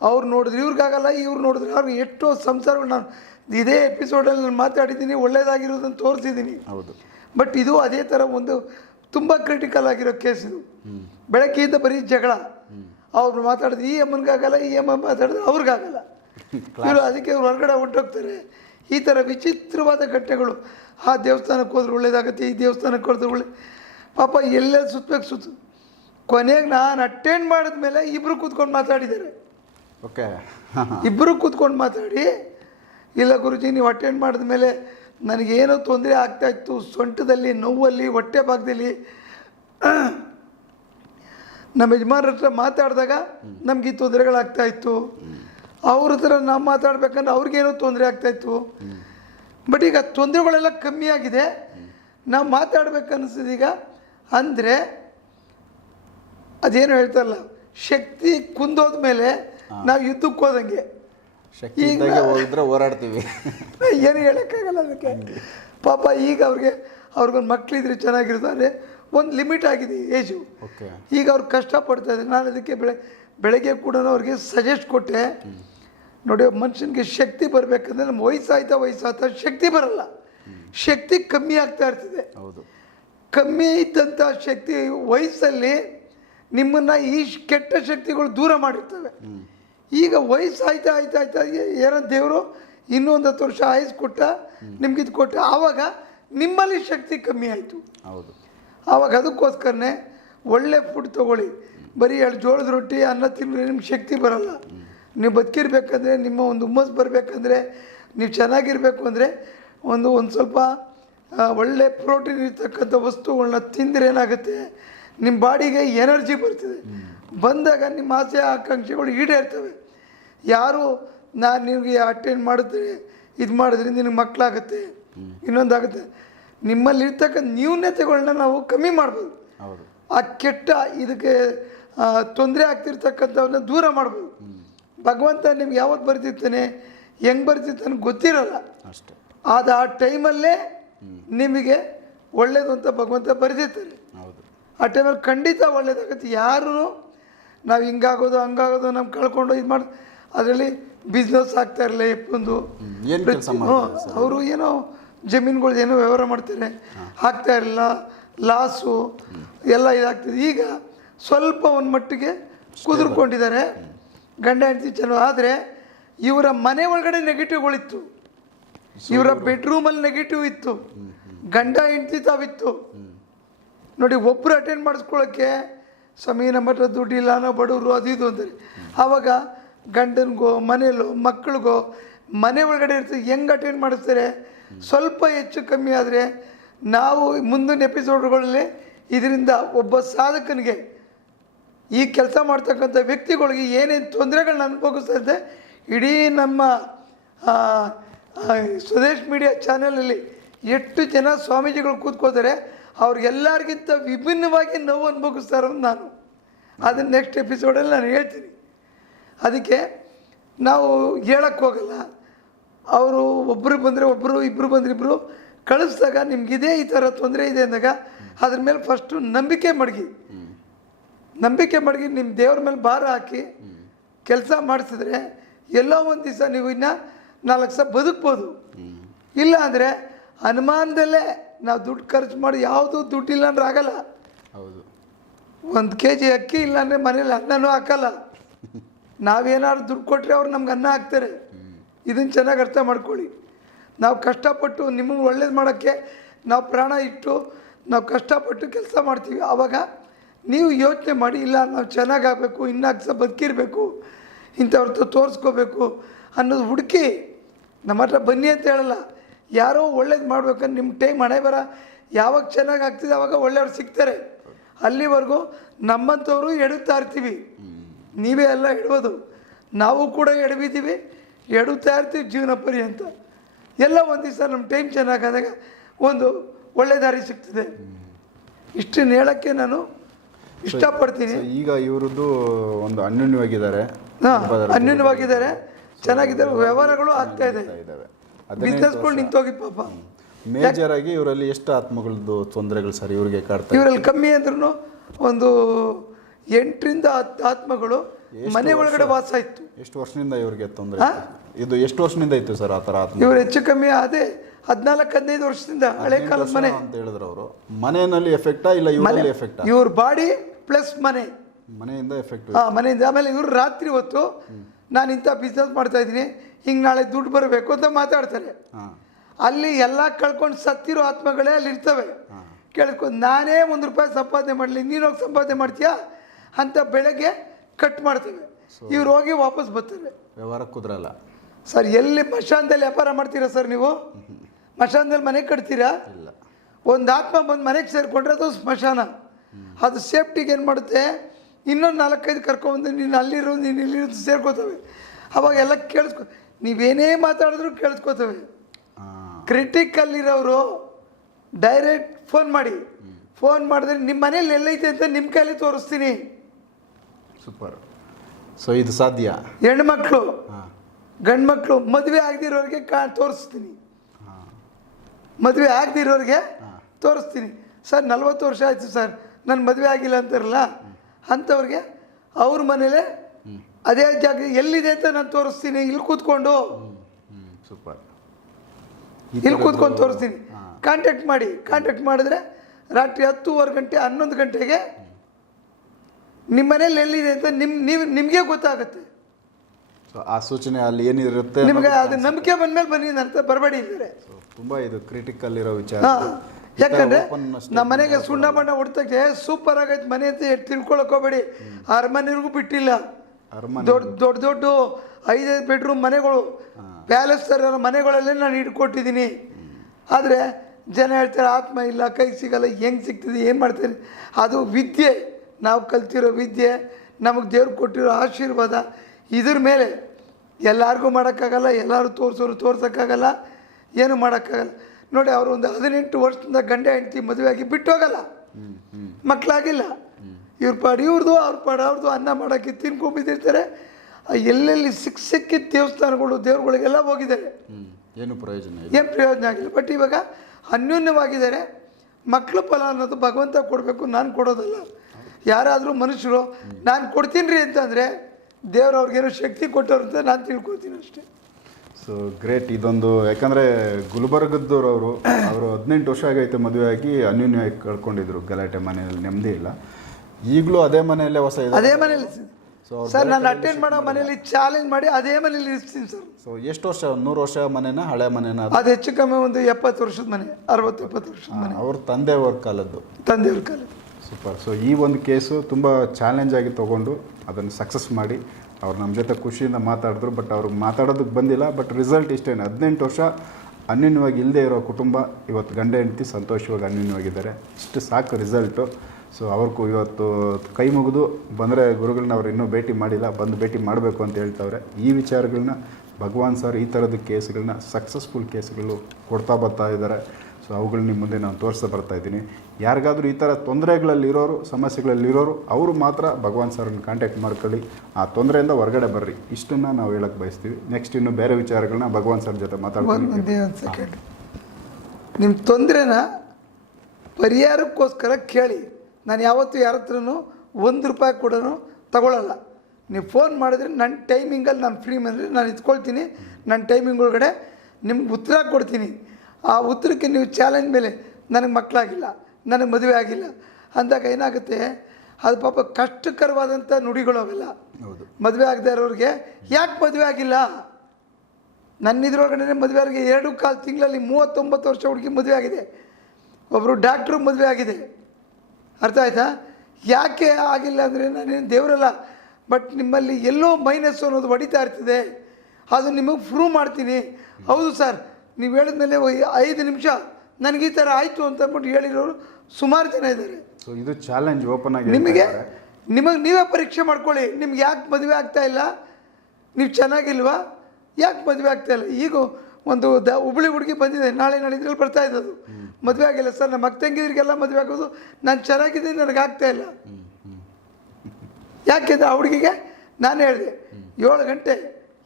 ಅವ್ರು ನೋಡಿದ್ರೆ ಇವ್ರಿಗಾಗಲ್ಲ ಇವ್ರು ನೋಡಿದ್ರೆ ಅವ್ರು ಎಷ್ಟೋ ಸಂಸಾರಗಳು ನಾನು ಇದೇ ಎಪಿಸೋಡಲ್ಲಿ ನಾನು ಮಾತಾಡಿದ್ದೀನಿ ಒಳ್ಳೇದಾಗಿರೋದನ್ನು ತೋರಿಸಿದ್ದೀನಿ. ಹೌದು. ಬಟ್ ಇದು ಅದೇ ಥರ ಒಂದು ತುಂಬ ಕ್ರಿಟಿಕಲ್ ಆಗಿರೋ ಕೇಸ್ ಇದು. ಬೆಳಕಿಯಿಂದ ಬರೀ ಜಗಳ. ಅವ್ರು ಮಾತಾಡಿದ್ರೆ ಈ ಅಮ್ಮನಿಗಾಗಲ್ಲ ಈ ಅಮ್ಮ ಮಾತಾಡಿದ್ರೆ ಅವ್ರಿಗಾಗಲ್ಲ ಇವರು ಅದಕ್ಕೆ ಇವ್ರು ಹೊರಗಡೆ ಹೊಂಟೋಗ್ತಾರೆ. ಈ ಥರ ವಿಚಿತ್ರವಾದ ಘಟನೆಗಳು. ಆ ದೇವಸ್ಥಾನಕ್ಕೆ ಹೋದ್ರೆ ಒಳ್ಳೇದಾಗುತ್ತೆ ಈ ದೇವಸ್ಥಾನಕ್ಕೆ ಹೋದ್ರೆ ಒಳ್ಳೆ ಪಾಪ ಎಲ್ಲೆಲ್ಲಿ ಸುತ್ತಬೇಕು ಸುತ್ತು. ಕೊನೆಗೆ ನಾನು ಅಟೆಂಡ್ ಮಾಡಿದ್ಮೇಲೆ ಇಬ್ಬರು ಕೂತ್ಕೊಂಡು ಮಾತಾಡಿದ್ದಾರೆ. ಓಕೆ. ಇಬ್ಬರು ಕೂತ್ಕೊಂಡು ಮಾತಾಡಿ. ಇಲ್ಲ ಗುರುಜಿ, ನೀವು ಅಟೆಂಡ್ ಮಾಡಿದ ಮೇಲೆ ನನಗೇನೋ ತೊಂದರೆ ಆಗ್ತಾ ಇತ್ತು. ಸೊಂಟದಲ್ಲಿ, ನೋವಲ್ಲಿ, ಹೊಟ್ಟೆ ಭಾಗದಲ್ಲಿ. ನಮ್ಮ ಯಜಮಾನ್ರ ಹತ್ರ ಮಾತಾಡಿದಾಗ ನಮ್ಗೆ ಈ ತೊಂದರೆಗಳಾಗ್ತಾ ಇತ್ತು. ಅವ್ರ ಹತ್ರ ನಾವು ಮಾತಾಡ್ಬೇಕಂದ್ರೆ ಅವ್ರಿಗೇನೋ ತೊಂದರೆ ಆಗ್ತಾ ಇತ್ತು. ಬಟ್ ಈಗ ತೊಂದರೆಗಳೆಲ್ಲ ಕಮ್ಮಿ ಆಗಿದೆ. ನಾವು ಮಾತಾಡ್ಬೇಕನ್ನಿಸಿದ ಈಗ ಅಂದರೆ ಅದೇನು ಹೇಳ್ತಾರಲ್ಲ, ಶಕ್ತಿ ಕುಂದೋದ್ಮೇಲೆ ನಾವು ಯುದ್ಧಕ್ಕೆ ಹೋದಂಗೆ. ಹೋಗಿದ್ರೆ ಹೋರಾಡ್ತೀವಿ. ಏನು ಹೇಳೋಕ್ಕಾಗಲ್ಲ ಅದಕ್ಕೆ. ಪಾಪ ಈಗ ಅವ್ರಿಗೆ ಅವ್ರಿಗೊಂದು ಮಕ್ಕಳಿದ್ರೆ ಚೆನ್ನಾಗಿರ್ತಾರೆ. ಒಂದು ಲಿಮಿಟ್ ಆಗಿದೆ ಏಜು ಈಗ ಅವ್ರು ಕಷ್ಟಪಡ್ತಾ ಇದ್ದಾರೆ. ನಾನು ಅದಕ್ಕೆ ಬೆಳೆ ಬೆಳಗ್ಗೆ ಕೂಡ ಅವ್ರಿಗೆ ಸಜೆಸ್ಟ್ ಕೊಟ್ಟೆ. ನೋಡಿ ಮನುಷ್ಯನಿಗೆ ಶಕ್ತಿ ಬರಬೇಕಂದ್ರೆ ನಮ್ಮ ವಯಸ್ಸಾಯ್ತಾ ವಯಸ್ಸಾಯ್ತಾ ಶಕ್ತಿ ಬರಲ್ಲ. ಶಕ್ತಿ ಕಮ್ಮಿ ಆಗ್ತಾ ಇರ್ತದೆ. ಹೌದು. ಕಮ್ಮಿ ಇದ್ದಂಥ ಶಕ್ತಿ ವಯಸ್ಸಲ್ಲಿ ನಿಮ್ಮನ್ನು ಈ ಕೆಟ್ಟ ಶಕ್ತಿಗಳು ದೂರ ಮಾಡಿರ್ತವೆ. ಈಗ ವಯಸ್ಸು ಆಯ್ತಾ ಆಯ್ತಾ ಏನೋ ದೇವರು ಇನ್ನೊಂದು ಹತ್ತು ವರ್ಷ ಆಯಸ್ ಕೊಟ್ಟ ನಿಮ್ಗೆ ಇದು ಕೊಟ್ಟ ಆವಾಗ ನಿಮ್ಮಲ್ಲಿ ಶಕ್ತಿ ಕಮ್ಮಿ ಆಯಿತು. ಹೌದು. ಆವಾಗ ಅದಕ್ಕೋಸ್ಕರನೇ ಒಳ್ಳೆ ಫುಡ್ ತೊಗೊಳ್ಳಿ. ಬರೀ ಎರಡು ಜೋಳದ ರೊಟ್ಟಿ ಅನ್ನ ತಿಂದರೆ ನಿಮ್ಗೆ ಶಕ್ತಿ ಬರಲ್ಲ. ನೀವು ಬದುಕಿರ್ಬೇಕಂದ್ರೆ ನಿಮ್ಮ ಒಂದು ಹುಮ್ಮಸ್ ಬರಬೇಕಂದ್ರೆ ನೀವು ಚೆನ್ನಾಗಿರಬೇಕು ಅಂದರೆ ಒಂದು ಒಂದು ಸ್ವಲ್ಪ ಒಳ್ಳೆ ಪ್ರೋಟೀನ್ ಇರ್ತಕ್ಕಂಥ ವಸ್ತುಗಳನ್ನ ತಿಂದರೆ ಏನಾಗುತ್ತೆ ನಿಮ್ಮ ಬಾಡಿಗೆ ಎನರ್ಜಿ ಬರ್ತದೆ. ಬಂದಾಗ ನಿಮ್ಮ ಆಸೆ ಆಕಾಂಕ್ಷೆಗಳು ಈಡೇರ್ತವೆ. ಯಾರು ನಾನು ನಿಮಗೆ ಅಟೆಂಡ್ ಮಾಡಿದ್ರೆ ಇದು ಮಾಡಿದ್ರೆ ನಿನಗೆ ಮಕ್ಕಳಾಗುತ್ತೆ ಇನ್ನೊಂದಾಗುತ್ತೆ. ನಿಮ್ಮಲ್ಲಿ ಇರ್ತಕ್ಕಂಥ ನ್ಯೂನತೆಗಳನ್ನ ನಾವು ಕಮ್ಮಿ ಮಾಡ್ಬೋದು. ಆ ಕೆಟ್ಟ ಇದಕ್ಕೆ ತೊಂದರೆ ಆಗ್ತಿರ್ತಕ್ಕಂಥವನ್ನ ದೂರ ಮಾಡ್ಬೋದು. ಭಗವಂತ ನಿಮ್ಗೆ ಯಾವತ್ತು ಬರ್ತಿರ್ತಾನೆ ಹೆಂಗೆ ಬರ್ತಿರ್ತಾನೆ ಗೊತ್ತಿರಲ್ಲ. ಅಷ್ಟೇ. ಆದ ಆ ಟೈಮಲ್ಲೇ ನಿಮಗೆ ಒಳ್ಳೇದು ಅಂತ ಭಗವಂತ ಬರೆದಿರ್ತಾನೆ ಹೌದು. ಆ ಟೈಮಲ್ಲಿ ಖಂಡಿತ ಒಳ್ಳೇದಾಗುತ್ತೆ. ಯಾರೂ ನಾವು ಹಿಂಗಾಗೋದು ಹಂಗಾಗೋದು ನಮ್ಮ ಕಳ್ಕೊಂಡು ಇದು ಮಾಡಿ ಅದರಲ್ಲಿ ಬಿಸ್ನೆಸ್ ಆಗ್ತಾ ಇರಲಿಲ್ಲ ಎಪ್ಪೊಂದು ಅವರು ಏನೋ ಜಮೀನುಗಳು ಏನೋ ವ್ಯವಹಾರ ಮಾಡ್ತಾರೆ ಆಗ್ತಾ ಇರಲಿಲ್ಲ ಲಾಸು ಎಲ್ಲ ಇದಾಗ್ತದೆ. ಈಗ ಸ್ವಲ್ಪ ಒಂದು ಮಟ್ಟಿಗೆ ಕುದುರ್ಕೊಂಡಿದ್ದಾರೆ. ಗಂಡ ಹೆಂಡತಿ ಚೆನ್ನಾಗಿ ಆದರೆ ಇವರ ಮನೆ ಒಳಗಡೆ ನೆಗೆಟಿವ್ಗಳಿತ್ತು ಇವರ ಬೆಡ್ರೂಮಲ್ಲಿ ನೆಗೆಟಿವ್ ಇತ್ತು. ಗಂಡ ಹೆಂಡತಿ ತಾವಿತ್ತು. ನೋಡಿ ಒಬ್ಬರು ಅಟೆಂಡ್ ಮಾಡಿಸ್ಕೊಳ್ಳೋಕ್ಕೆ ಸ್ವಾಮಿ ನಮ್ಮ ಹತ್ರ ದುಡ್ಡಿಲ್ಲ ನಾವು ಬಡವರು ಅದು ಇದು ಅಂತಾರೆ. ಆವಾಗ ಗಂಡನಿಗೋ, ಮನೆಯಲ್ಲೋ, ಮಕ್ಕಳಿಗೋ, ಮನೆ ಒಳಗಡೆ ಇರ್ತದೆ ಹೆಂಗೆ ಅಟೆಂಡ್ ಮಾಡಿಸ್ತಾರೆ? ಸ್ವಲ್ಪ ಹೆಚ್ಚು ಕಮ್ಮಿ ಆದರೆ ನಾವು ಮುಂದಿನ ಎಪಿಸೋಡ್ಗಳಲ್ಲಿ ಇದರಿಂದ ಒಬ್ಬ ಸಾಧಕನಿಗೆ ಈ ಕೆಲಸ ಮಾಡ್ತಕ್ಕಂಥ ವ್ಯಕ್ತಿಗಳಿಗೆ ಏನೇನು ತೊಂದರೆಗಳನ್ನ ಅನುಭವಿಸ್ತಾ ಇದ್ದೆ, ಇಡೀ ನಮ್ಮ ಸ್ವದೇಶ್ ಮೀಡಿಯಾ ಚಾನಲಲ್ಲಿ ಎಷ್ಟು ಜನ ಸ್ವಾಮೀಜಿಗಳು ಕೂತ್ಕೋತಾರೆ ಅವ್ರಿಗೆಲ್ಲರಿಗಿಂತ ವಿಭಿನ್ನವಾಗಿ ನೋವು ಅನುಭವಿಸ್ತಾರೆ ನಾನು. ಅದನ್ನು ನೆಕ್ಸ್ಟ್ ಎಪಿಸೋಡಲ್ಲಿ ನಾನು ಹೇಳ್ತೀನಿ. ಅದಕ್ಕೆ ನಾವು ಹೇಳಕ್ಕೆ ಹೋಗಲ್ಲ. ಅವರು ಒಬ್ಬರು ಬಂದರೆ ಒಬ್ಬರು ಇಬ್ಬರು ಬಂದರೆ ಇಬ್ಬರು ಕಳಿಸ್ದಾಗ ಇದೇ ಈ ಥರ ತೊಂದರೆ ಇದೆ ಅಂದಾಗ ಅದ್ರ ಮೇಲೆ ಫಸ್ಟು ನಂಬಿಕೆ ಮಡಗಿ. ನಂಬಿಕೆ ಮಡಗಿ ನಿಮ್ಮ ದೇವ್ರ ಮೇಲೆ ಭಾರ ಹಾಕಿ ಕೆಲಸ ಮಾಡಿಸಿದ್ರೆ ಎಲ್ಲೋ ಒಂದು ದಿವಸ ನೀವು ಇನ್ನೂ ನಾಲ್ಕು ಸಹ ಬದುಕ್ಬೋದು. ಇಲ್ಲ ಅಂದರೆ ಅನುಮಾನದಲ್ಲೇ ನಾವು ದುಡ್ಡು ಖರ್ಚು ಮಾಡಿ ಯಾವುದು ದುಡ್ಡಿಲ್ಲ ಅಂದ್ರೆ ಆಗಲ್ಲ. ಹೌದು. ಒಂದು ಕೆ ಜಿ ಅಕ್ಕಿ ಇಲ್ಲ ಅಂದರೆ ಮನೇಲಿ ಅನ್ನನೂ ಹಾಕಲ್ಲ. ನಾವೇನಾದ್ರು ದುಡ್ಡು ಕೊಟ್ಟರೆ ಅವ್ರು ನಮ್ಗೆ ಅನ್ನ ಹಾಕ್ತಾರೆ. ಇದನ್ನು ಚೆನ್ನಾಗಿ ಅರ್ಥ ಮಾಡ್ಕೊಳ್ಳಿ. ನಾವು ಕಷ್ಟಪಟ್ಟು ನಿಮಗೆ ಒಳ್ಳೇದು ಮಾಡೋಕ್ಕೆ ನಾವು ಪ್ರಾಣ ಇಟ್ಟು ನಾವು ಕಷ್ಟಪಟ್ಟು ಕೆಲಸ ಮಾಡ್ತೀವಿ. ಆವಾಗ ನೀವು ಯೋಚನೆ ಮಾಡಿ ಇಲ್ಲ ನಾವು ಚೆನ್ನಾಗಾಗಬೇಕು ಇನ್ನಾಗ ಸಹ ಬದುಕಿರಬೇಕು ಇಂಥವ್ರದ್ದು ತೋರಿಸ್ಕೋಬೇಕು ಅನ್ನೋದು ಹುಡುಕಿ ನಮ್ಮ ಹತ್ರ ಬನ್ನಿ ಅಂತ ಹೇಳಲ್ಲ. ಯಾರೋ ಒಳ್ಳೇದು ಮಾಡ್ಬೇಕಂದ್ರೆ ನಿಮ್ಮ ಟೈಮ್ ಹಣೆ ಬರ. ಯಾವಾಗ ಚೆನ್ನಾಗಿ ಆಗ್ತಿದೆ ಅವಾಗ ಒಳ್ಳೆಯವ್ರು ಸಿಗ್ತಾರೆ. ಅಲ್ಲಿವರೆಗೂ ನಮ್ಮಂಥವ್ರು ಎಡುತ್ತಾ ಇರ್ತೀವಿ. ನೀವೇ ಎಲ್ಲ ಎಡಬೋದು ನಾವು ಕೂಡ ಎಡವಿದ್ದೀವಿ ಎಡುತ್ತಾ ಇರ್ತೀವಿ ಜೀವನ ಪರ್ಯಂತ. ಎಲ್ಲ ಒಂದು ದಿವಸ ನಮ್ಮ ಟೈಮ್ ಚೆನ್ನಾಗಾದಾಗ ಒಂದು ಒಳ್ಳೆ ದಾರಿ ಸಿಗ್ತದೆ. ಇಷ್ಟನ್ನು ಹೇಳೋಕ್ಕೆ ನಾನು ಇಷ್ಟಪಡ್ತೀನಿ. ಈಗ ಇವರದ್ದು ಒಂದು ಅನ್ಯೂನ್ಯವಾಗಿದ್ದಾರೆ. ಹಾಂ ಅನ್ಯೂನ್ಯವಾಗಿದ್ದಾರೆ. ಚೆನ್ನಾಗಿದ್ದಾರೆ. ವ್ಯವಹಾರಗಳು ಆಗ್ತಾ ಇದೆ. ಬಿಸ್ನೆಸ್ಗಳು ನಿಂತೋಗಿದ್ದು ಪಾಪ. ಮೇಜರ್ ಆಗಿ ಇವರಲ್ಲಿ ಎಷ್ಟು ಆತ್ಮಗಳದ್ದು ತೊಂದರೆಗಳು ಸರ್ ಇವ್ರಿಗೆ ಕಾಡ್ತಾರೆ ಇವರಲ್ಲಿ ಕಮ್ಮಿ ಅಂದ್ರೂ ಒಂದು ಎಂಟರಿಂದ ಹತ್ತು ಆತ್ಮಗಳು ಮನೆ ಒಳಗಡೆ ವಾಸ ಇತ್ತು. ಎಷ್ಟು ವರ್ಷದಿಂದ ಇವ್ರಿಗೆ ತೊಂದರೆ ಇದು ಎಷ್ಟು ವರ್ಷದಿಂದ ಇತ್ತು ಸರ್ ಆ ಥರ ಆತ್ಮ? ಇವರು ಹೆಚ್ಚು ಕಮ್ಮಿ ಅದೇ ಹದಿನಾಲ್ಕು ಹದಿನೈದು ವರ್ಷದಿಂದ ಹಳೆ ಕಾಲದ ಮನೆ. ಅಂತ ಹೇಳಿದ್ರು ಅವರು. ಮನೆಯಲ್ಲಿ ಎಫೆಕ್ಟಾ ಇಲ್ಲ ಇವರಲ್ಲಿ ಎಫೆಕ್ಟಾ ಇವ್ರ ಬಾಡಿ ಪ್ಲಸ್ ಮನೆ. ಮನೆಯಿಂದ ಎಫೆಕ್ಟ್ ಹಾಂ ಮನೆಯಿಂದ ಆಮೇಲೆ ಇವರು ರಾತ್ರಿ ಹೊತ್ತು ನಾನು ಇಂಥ ಬಿಸ್ನೆಸ್ ಮಾಡ್ತಾ ಇದ್ದೀನಿ ಹಿಂಗೆ ನಾಳೆ ದುಡ್ಡು ಬರಬೇಕು ಅಂತ ಮಾತಾಡ್ತಾರೆ. ಅಲ್ಲಿ ಎಲ್ಲ ಕಳ್ಕೊಂಡು ಸತ್ತಿರೋ ಆತ್ಮಗಳೇ ಅಲ್ಲಿ ಇರ್ತವೆ. ಕೇಳ್ಕೊಂಡು ನಾನೇ ಒಂದು ರೂಪಾಯಿ ಸಂಪಾದನೆ ಮಾಡಲಿ ನೀನು ಹೋಗಿ ಸಂಪಾದನೆ ಮಾಡ್ತೀಯಾ? ಅಂತ ಬೆಳಗ್ಗೆ ಕಟ್ ಮಾಡ್ತೇವೆ. ಇವ್ರು ಹೋಗಿ ವಾಪಸ್ ಬರ್ತಾರೆ. ವ್ಯವಹಾರ ಕುದ್ರಲ್ಲ. ಸರ್ ಎಲ್ಲಿ ಮಶಾನದಲ್ಲಿ ವ್ಯಾಪಾರ ಮಾಡ್ತೀರಾ ಸರ್ ನೀವು? ಮಶಾನದಲ್ಲಿ ಮನೆ ಕಟ್ತೀರಾ? ಇಲ್ಲ. ಒಂದು ಆತ್ಮ ಬಂದು ಮನೆಗೆ ಸೇರಿಕೊಂಡ್ರೆ ಅದು ಸ್ಮಶಾನ. ಅದು ಸೇಫ್ಟಿಗೆ ಏನು ಮಾಡುತ್ತೆ? ಇನ್ನೊಂದು ನಾಲ್ಕೈದು ಕರ್ಕೊಂಬಂದು ನೀನು ಅಲ್ಲಿರೋ ನೀನು ಇಲ್ಲಿರೋದು ಸೇರ್ಕೋತವೆ. ಅವಾಗ ಎಲ್ಲ ಕೇಳಿಸ್ಕೊ ನೀವೇನೇ ಮಾತಾಡಿದ್ರು ಕೇಳಿಸ್ಕೋತವೆ. ಕ್ರಿಟಿಕಲ್ಲಿರೋರು ಡೈರೆಕ್ಟ್ ಫೋನ್ ಮಾಡಿ. ಫೋನ್ ಮಾಡಿದ್ರೆ ನಿಮ್ಮ ಮನೇಲಿ ಎಲ್ಲೈತೆ ಅಂತ ನಿಮ್ಮ ಕೈಲಿ ತೋರಿಸ್ತೀನಿ. ಸೂಪರ್. ಸೊ ಇದು ಸಾಧ್ಯ? ಹೆಣ್ಮಕ್ಳು ಗಂಡ್ಮಕ್ಳು ಗಂಡು ಮಕ್ಕಳು ಮದುವೆ ಆಗದಿರೋರಿಗೆ ಕಾ ತೋರಿಸ್ತೀನಿ. ಮದುವೆ ಆಗದಿರೋರಿಗೆ ತೋರಿಸ್ತೀನಿ. ಸರ್ ನಲ್ವತ್ತು ವರ್ಷ ಆಯಿತು ಸರ್. ನನ್ನ ಮದುವೆ ಆಗಿಲ್ಲ ಅಂತಾರಲ್ಲ? ಅಂಥವ್ರಿಗೆ ಅವ್ರ ಮನೇಲೆ ಅದೇ ಜಾಗ ಎಲ್ಲಿದೆ ಅಂತ ನಾನು ತೋರಿಸ್ತೀನಿ. ಇಲ್ಲಿ ಕೂತ್ಕೊಂಡು. ಸೂಪರ್. ಇಲ್ಲಿ ಕೂತ್ಕೊಂಡು ತೋರಿಸ್ತೀನಿ. ಕಾಂಟ್ಯಾಕ್ಟ್ ಮಾಡಿ. ಕಾಂಟ್ಯಾಕ್ಟ್ ಮಾಡಿದ್ರೆ ರಾತ್ರಿ ಹತ್ತೂವರೆ ಗಂಟೆ ಹನ್ನೊಂದು ಗಂಟೆಗೆ ನಿಮ್ಮ ಮನೇಲಿ ಎಲ್ಲಿದೆ ಅಂತ ನಿಮ್ ನೀವು ನಿಮಗೆ ಗೊತ್ತಾಗುತ್ತೆ. ಆ ಸೂಚನೆ ಅಲ್ಲಿ ಏನಿರುತ್ತೆ ನಿಮಗೆ ಅದು ನಂಬಿಕೆ ಬಂದ್ಮೇಲೆ ಬನ್ನಿ ಅಂತ ಬರಬೇಡಿ ಇದ್ದಾರೆ ತುಂಬಾ ಇದು ಕ್ರಿಟಿಕಲ್ ಇರೋ ವಿಚಾರ. ಯಾಕಂದ್ರೆ ನಮ್ಮ ಮನೆಗೆ ಸುಣ್ಣ ಬಣ್ಣ ಹೊಡ್ತಕ್ಕೆ ಸೂಪರ್ ಆಗೈತೆ ಮನೆ ಅಂತ ತಿಳ್ಕೊಳಕ್ ಹೋಗ್ಬೇಡಿ. ಅರಮನೆಗೂ ಬಿಟ್ಟಿಲ್ಲ. ದೊಡ್ಡ ದೊಡ್ಡ ದೊಡ್ಡ ಐದೈದು ಬೆಡ್ರೂಮ್ ಮನೆಗಳು. ಪ್ಯಾಲೇಸ್ ಥರ ಮನೆಗಳಲ್ಲೇ ನಾನು ಇಟ್ಕೊಟ್ಟಿದ್ದೀನಿ. ಆದರೆ ಜನ ಹೇಳ್ತಾರೆ ಆತ್ಮ ಇಲ್ಲ ಕೈ ಸಿಗಲ್ಲ ಹೆಂಗೆ ಸಿಗ್ತದೆ ಏನು ಮಾಡ್ತಾರೆ ಅದು ವಿದ್ಯೆ. ನಾವು ಕಲ್ತಿರೋ ವಿದ್ಯೆ ನಮಗೆ ದೇವ್ರು ಕೊಟ್ಟಿರೋ ಆಶೀರ್ವಾದ. ಇದ್ರ ಮೇಲೆ ಎಲ್ಲರಿಗೂ ಮಾಡೋಕ್ಕಾಗಲ್ಲ ಎಲ್ಲರೂ ತೋರಿಸೋರು ತೋರ್ಸೋಕ್ಕಾಗಲ್ಲ ಏನು ಮಾಡೋಕ್ಕಾಗಲ್ಲ. ನೋಡಿ ಅವರು ಒಂದು ಹದಿನೆಂಟು ವರ್ಷದಿಂದ ಗಂಡ ಹೆಂಡತಿ ಮದುವೆ ಆಗಿ ಬಿಟ್ಟು ಹೋಗಲ್ಲ. ಮಕ್ಕಳಾಗಿಲ್ಲ. ಇವ್ರ ಪಾಡು ಇವ್ರದ್ದು ಅವ್ರ ಪಾಡು ಅವ್ರದ್ದು ಅನ್ನ ಮಾಡೋಕ್ಕೆ ತಿನ್ಕೊಂಬಿದ್ದಿರ್ತಾರೆ ಆ ಎಲ್ಲೆಲ್ಲಿ ಸಿಕ್ಕ ಸಿಕ್ಕಿದ ದೇವಸ್ಥಾನಗಳು ದೇವ್ರುಗಳಿಗೆಲ್ಲ ಹೋಗಿದ್ದಾರೆ. ಏನು ಪ್ರಯೋಜನ ಏನು ಪ್ರಯೋಜನ ಆಗಿಲ್ಲ. ಬಟ್ ಇವಾಗ ಅನ್ಯೋನ್ಯವಾಗಿದ್ದಾರೆ. ಮಕ್ಕಳು ಫಲ ಅನ್ನೋದು ಭಗವಂತ ಕೊಡಬೇಕು ನಾನು ಕೊಡೋದಲ್ಲ. ಯಾರಾದರೂ ಮನುಷ್ಯರು ನಾನು ಕೊಡ್ತೀನಿ ರೀ ಅಂತಂದರೆ ದೇವ್ರು ಅವ್ರಿಗೇನೋ ಶಕ್ತಿ ಕೊಟ್ಟವ್ರು ಅಂತ ನಾನು ತಿಳ್ಕೊಳ್ತೀನಿ ಅಷ್ಟೇ. ಸೊ ಗ್ರೇಟ್ ಇದೊಂದು ಯಾಕಂದರೆ ಗುಲ್ಬರ್ಗದ್ದವ್ರು ಅವರು ಅವರು ಹದಿನೆಂಟು ವರ್ಷ ಆಗೈತೆ ಮದುವೆ ಆಗಿ ಅನ್ಯೂನ್ಯವಾಗಿ ಕಳ್ಕೊಂಡಿದ್ರು ಗಲಾಟೆ ಮನೆಯಲ್ಲಿ ನೆಮ್ಮದಿ ಇಲ್ಲ. ಈಗಲೂ ಅದೇ ಮನೆಯಲ್ಲೇ ಹೊಸ ಇದೆ ಅದೇ ಮನೇಲಿ ಸೊ ಸರ್ ನಾನು ಅಟೆಂಡ್ ಮಾಡೋ ಮನೆಯಲ್ಲಿ ಚಾಲೆಂಜ್ ಮಾಡಿ ಅದೇ ಮನೇಲಿ ಇರ್ತೀನಿ ಸರ್. ಸೊ ಎಷ್ಟು ವರ್ಷ? ಒಂದು ನೂರು ವರ್ಷ ಮನೆನ ಹಳೆ ಮನೆನ? ಅದು? ಹೆಚ್ಚು ಕಮ್ಮಿ ಒಂದು ಎಪ್ಪತ್ತು ವರ್ಷದ ಮನೆ ಅರವತ್ತು ಎಪ್ಪತ್ತು ವರ್ಷದ ಮನೆ. ಅವ್ರ ತಂದೆಯವ್ರ ಕಾಲದ್ದು. ತಂದೆಯವ್ರ ಕಾಲದ್ದು. ಸೂಪರ್ ಸೊ ಈ ಒಂದು ಕೇಸು ತುಂಬ ಚಾಲೆಂಜ್ ಆಗಿ ತೊಗೊಂಡು ಅದನ್ನು ಸಕ್ಸಸ್ ಮಾಡಿ ಅವ್ರು ನಮ್ಮ ಜೊತೆ ಖುಷಿಯಿಂದ ಮಾತಾಡಿದ್ರು ಬಟ್ ಅವ್ರಿಗೆ ಮಾತಾಡೋದಕ್ಕೆ ಬಂದಿಲ್ಲ. ಬಟ್ ರಿಸಲ್ಟ್ ಇಷ್ಟೇನೆ. ಹದಿನೆಂಟು ವರ್ಷ ಅನ್ಯೂನ್ಯವಾಗಿ ಇಲ್ಲದೆ ಇರೋ ಕುಟುಂಬ, ಇವತ್ತು ಗಂಡ ಹೆಂಡತಿ ಸಂತೋಷವಾಗಿ ಅನ್ಯೂನ್ಯವಾಗಿದ್ದಾರೆ. ಇಷ್ಟು ಸಾಕು ರಿಸಲ್ಟು ಸೊ ಅವ್ರಿಗೂ ಇವತ್ತು ಕೈ ಮುಗಿದು ಬಂದರೆ ಗುರುಗಳನ್ನ ಅವ್ರು ಇನ್ನೂ ಭೇಟಿ ಮಾಡಿಲ್ಲ, ಬಂದು ಭೇಟಿ ಮಾಡಬೇಕು ಅಂತ ಹೇಳ್ತಾವ್ರೆ. ಈ ವಿಚಾರಗಳನ್ನ ಭಗವಾನ್ ಸರ್ ಈ ಥರದ ಕೇಸ್ಗಳನ್ನ ಸಕ್ಸಸ್ಫುಲ್ ಕೇಸ್ಗಳು ಕೊಡ್ತಾ ಬರ್ತಾ ಇದ್ದಾರೆ. ಸೊ ಅವುಗಳು ನಿಮ್ಮ ಮುಂದೆ ನಾನು ತೋರಿಸ್ತಾ ಬರ್ತಾ ಇದ್ದೀನಿ. ಯಾರಿಗಾದರೂ ಈ ಥರ ತೊಂದರೆಗಳಲ್ಲಿರೋರು, ಸಮಸ್ಯೆಗಳಲ್ಲಿರೋರು, ಅವರು ಮಾತ್ರ ಭಗವಾನ್ ಸರ್ನ ಕಾಂಟ್ಯಾಕ್ಟ್ ಮಾಡ್ಕೊಳ್ಳಿ. ಆ ತೊಂದರೆಯಿಂದ ಹೊರಗಡೆ ಬರ್ರಿ. ಇಷ್ಟನ್ನು ನಾವು ಹೇಳಕ್ಕೆ ಬಯಸ್ತೀವಿ. ನೆಕ್ಸ್ಟ್ ಇನ್ನು ಬೇರೆ ವಿಚಾರಗಳನ್ನ ಭಗವಾನ್ ಸರ್ ಜೊತೆ ಮಾತಾಡ್ಕೊಂಡು ನಿಮ್ಮ ತೊಂದರೆನ ಪರಿಹಾರಕ್ಕೋಸ್ಕರ ಕೇಳಿ. ನಾನು ಯಾವತ್ತೂ ಯಾರ ಹತ್ರನೂ ಒಂದು ರೂಪಾಯಿ ಕೂಡ ತಗೊಳ್ಳಲ್ಲ ನೀವು ಫೋನ್ ಮಾಡಿದ್ರೆ ನನ್ನ ಟೈಮಿಂಗಲ್ಲಿ ನಾನು ಫ್ರೀ ಮಾಡಿದ್ರೆ ನಾನು ಇದ್ಕೊಳ್ತೀನಿ. ನನ್ನ ಟೈಮಿಂಗ್ ಒಳಗಡೆ ನಿಮ್ಗೆ ಉತ್ತರ ಕೊಡ್ತೀನಿ. ಆ ಉತ್ತರಕ್ಕೆ ನೀವು ಚಾಲೆಂಜ್ ಮೇಲೆ ನನಗೆ ಮಕ್ಕಳಾಗಿಲ್ಲ ನನಗೆ ಮದುವೆ ಆಗಿಲ್ಲ. ಅಂದಾಗ ಏನಾಗುತ್ತೆ? ಅದು ಪಾಪ ಕಷ್ಟಕರವಾದಂಥ ನುಡಿಗಳು ಅವೆಲ್ಲ. ಹೌದು. ಮದುವೆ ಆಗದೆ ಇರೋರಿಗೆ ಯಾಕೆ ಮದುವೆ ಆಗಿಲ್ಲ? ನನ್ನ ಇದ್ರೊಳಗಡೆ ಮದುವೆ ಅವ್ರಿಗೆ ಎರಡು ಕಾಲು ತಿಂಗಳಲ್ಲಿ ಮೂವತ್ತೊಂಬತ್ತು ವರ್ಷ ಹುಡುಗಿ ಮದುವೆ ಆಗಿದೆ. ಒಬ್ಬರು ಡಾಕ್ಟ್ರು ಮದುವೆ ಆಗಿದೆ. ಅರ್ಥ ಆಯ್ತಾ? ಯಾಕೆ ಆಗಿಲ್ಲ ಅಂದರೆ ನಾನೇನು ದೇವರಲ್ಲ ಬಟ್ ನಿಮ್ಮಲ್ಲಿ ಎಲ್ಲೋ ಮೈನಸ್ ಅನ್ನೋದು ಹೊಡಿತಾ ಇರ್ತದೆ. ಅದು ನಿಮಗೆ ಪ್ರೂವ್ ಮಾಡ್ತೀನಿ. ಹೌದು ಸರ್ ನೀವು ಹೇಳಿದ್ಮೇಲೆ ಒಯ್- ಐದು ನಿಮಿಷ ನನಗೆ ಈ ಥರ ಆಯಿತು ಅಂತ ಅಂದ್ಬಿಟ್ಟು ಹೇಳಿರೋರು ಸುಮಾರು ಜನ ಇದ್ದಾರೆ. ಸೊ ಇದು ಚಾಲೆಂಜ್ ಓಪನ್ ಆಗಿ ನಿಮಗೆ ನಿಮಗೆ ನೀವೇ ಪರೀಕ್ಷೆ ಮಾಡ್ಕೊಳ್ಳಿ. ನಿಮ್ಗೆ ಯಾಕೆ ಮದುವೆ ಆಗ್ತಾ ಇಲ್ಲ? ನೀವು ಚೆನ್ನಾಗಿಲ್ವಾ? ಯಾಕೆ ಮದುವೆ ಆಗ್ತಾ ಇಲ್ಲ? ಈಗ ಒಂದು ದ ಹುಬ್ಳಿ ಹುಡುಗಿ ಬಂದಿದೆ. ನಾಳೆ ನಾಳೆ ಇದ್ರಲ್ಲಿ ಬರ್ತಾ ಇದ್ದದು ಮದುವೆ ಆಗಿಲ್ಲ ಸರ್. ನಮ್ಮ ಅಕ್ಕ ತಂಗಿದ್ರಿಗೆಲ್ಲ ಮದುವೆ ಆಗೋದು. ನಾನು ಚೆನ್ನಾಗಿದ್ದೀನಿ ನನಗೆ ಆಗ್ತಾ ಇಲ್ಲ. ಯಾಕೆಂದ್ರೆ ಆ ಹುಡುಗಿಗೆ? ನಾನು ಹೇಳಿದೆ. ಏಳು ಗಂಟೆ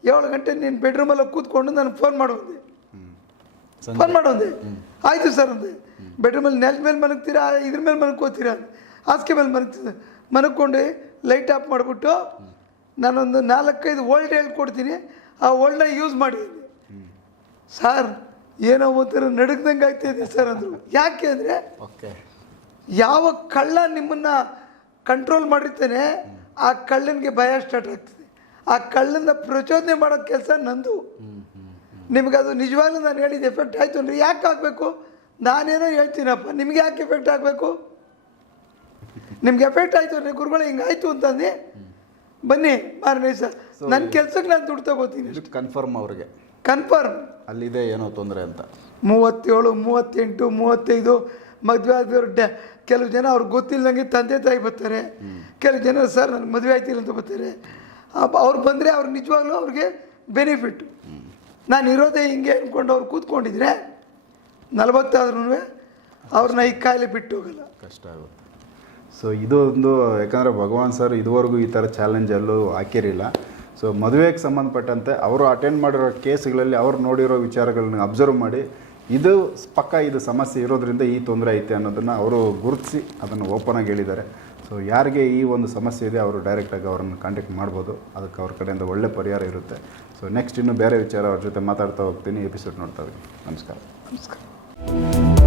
ಏಳು ಗಂಟೆ ನೀನು ಬೆಡ್ರೂಮಲ್ಲಿ ಕೂತ್ಕೊಂಡು ನಾನು ಫೋನ್ ಮಾಡೋದೆ ಫೋನ್ ಅಂದೆ ಆಯಿತು ಸರ್ ಅಂದೆ. ಬೆಡ್ರೂಮಲ್ಲಿ ನೆಲದ ಮೇಲೆ ಮಲಗ್ತೀರಾ? ಇದ್ರ ಮೇಲೆ ಮಲ್ಕೋತೀರಾ ಹಾಸಿಗೆ ಮೇಲೆ ಮಲಗ್ತೀರ ಮಲ್ಕೊಂಡು ಲೈಟ್ ಆಫ್ ಮಾಡಿಬಿಟ್ಟು ನಾನೊಂದು ನಾಲ್ಕೈದು ಓಲ್ಡ್ ಹೇಳ್ಕೊಡ್ತೀನಿ ಆ ಓಲ್ಡ್ನ ಯೂಸ್ ಮಾಡಿ. ಸರ್ ಏನೋ ಒಂಥರ ನಡುಗ್ದಂಗೆ ಆಗ್ತಾಯಿದೆ ಸರ್ ಅಂದರು. ಯಾಕೆ ಅಂದರೆ ಓಕೆ. ಯಾವ ಕಳ್ಳ ನಿಮ್ಮನ್ನು ಕಂಟ್ರೋಲ್ ಮಾಡಿರ್ತೇನೆ ಆ ಕಳ್ಳನಿಗೆ ಭಯ ಸ್ಟಾರ್ಟ್ ಆಗ್ತದೆ. ಆ ಕಳ್ಳನ್ನ ಪ್ರಚೋದನೆ ಮಾಡೋ ಕೆಲಸ ನಂದು. ನಿಮಗೆ ಅದು ನಿಜವಾಗ್ಲೂ ನಾನು ಹೇಳಿದ ಎಫೆಕ್ಟ್ ಆಯಿತು ಅಂದರೆ ಯಾಕೆ ಆಗಬೇಕು? ನಾನೇನೋ ಹೇಳ್ತೀನಪ್ಪ ನಿಮ್ಗೆ ಯಾಕೆ ಎಫೆಕ್ಟ್ ಆಗಬೇಕು? ನಿಮ್ಗೆ ಎಫೆಕ್ಟ್ ಆಯಿತು ಅಂದರೆ ಗುರುಗಳು ಹಿಂಗಾಯ್ತು ಅಂತಂದು ಬನ್ನಿ ಮಾರನೇ ಸರ್ ನನ್ನ ಕೆಲ್ಸಕ್ಕೆ ನಾನು ದುಡ್ಡು ತಗೋತೀನಿ ಕನ್ಫರ್ಮ್ ಅವ್ರಿಗೆ. ಕನ್ಫರ್ಮ್ ಅಲ್ಲಿದೆ ಏನೋ ತೊಂದರೆ ಅಂತ. ಮೂವತ್ತೇಳು ಮೂವತ್ತೆಂಟು ಮೂವತ್ತೈದು ಮದುವೆ ಆದವರು ಡ ಕೆಲವು ಜನ ಅವ್ರಿಗೆ ಗೊತ್ತಿಲ್ಲದಂಗೆ ತಂದೆ ತಾಯಿ ಬರ್ತಾರೆ. ಕೆಲವು ಜನ ಸರ್ ನನಗೆ ಮದುವೆ ಆಯ್ತಿಲ್ಲ ಅಂತ ಬರ್ತಾರೆ. ಅವ್ರು ಬಂದರೆ ಅವ್ರು ನಿಜವಾಗ್ಲೂ ಅವ್ರಿಗೆ ಬೆನಿಫಿಟ್ ನಾನು ಇರೋದೇ ಹಿಂಗೆ ಅಂದ್ಕೊಂಡು ಅವ್ರು ಕೂತ್ಕೊಂಡಿದ್ರೆ ನಲವತ್ತಾದ್ರೂ ಅವ್ರನ್ನ ಈ ಕಾಯಿಲೆ ಬಿಟ್ಟು ಹೋಗಲ್ಲ. ಕಷ್ಟ ಆಗುತ್ತೆ. ಸೊ ಒಂದು, ಯಾಕಂದರೆ ಭಗವಾನ್ ಸರ್ ಇದುವರೆಗೂ ಈ ಥರ ಚಾಲೆಂಜ್ ಎಲ್ಲೂ ಹಾಕಿರಿಲ್ಲ ಸೊ ಮದುವೆಗೆ ಸಂಬಂಧಪಟ್ಟಂತೆ ಅವರು ಅಟೆಂಡ್ ಮಾಡಿರೋ ಕೇಸ್ಗಳಲ್ಲಿ ಅವ್ರು ನೋಡಿರೋ ವಿಚಾರಗಳನ್ನ ಅಬ್ಸರ್ವ್ ಮಾಡಿ, ಇದು ಪಕ್ಕ ಇದು ಸಮಸ್ಯೆ ಇರೋದ್ರಿಂದ ಈ ತೊಂದರೆ ಐತೆ ಅನ್ನೋದನ್ನು ಅವರು ಗುರುತಿಸಿ ಅದನ್ನು ಓಪನ್ ಆಗಿ ಹೇಳಿದ್ದಾರೆ. ಸೊ ಯಾರಿಗೆ ಈ ಒಂದು ಸಮಸ್ಯೆ ಇದೆ, ಅವರು ಡೈರೆಕ್ಟಾಗಿ ಅವ್ರನ್ನ ಕಾಂಟ್ಯಾಕ್ಟ್ ಮಾಡ್ಬೋದು. ಅದಕ್ಕೆ ಅವ್ರ ಕಡೆಯಿಂದ ಒಳ್ಳೆ ಪರಿಹಾರ ಇರುತ್ತೆ. ಸೊ ನೆಕ್ಸ್ಟ್ ಇನ್ನು ಬೇರೆ ವಿಚಾರ ಅವ್ರ ಜೊತೆ ಮಾತಾಡ್ತಾ ಹೋಗ್ತೀನಿ ಎಪಿಸೋಡ್ ನೋಡ್ತಾ ಹೋಗಿ. ನಮಸ್ಕಾರ. ನಮಸ್ಕಾರ.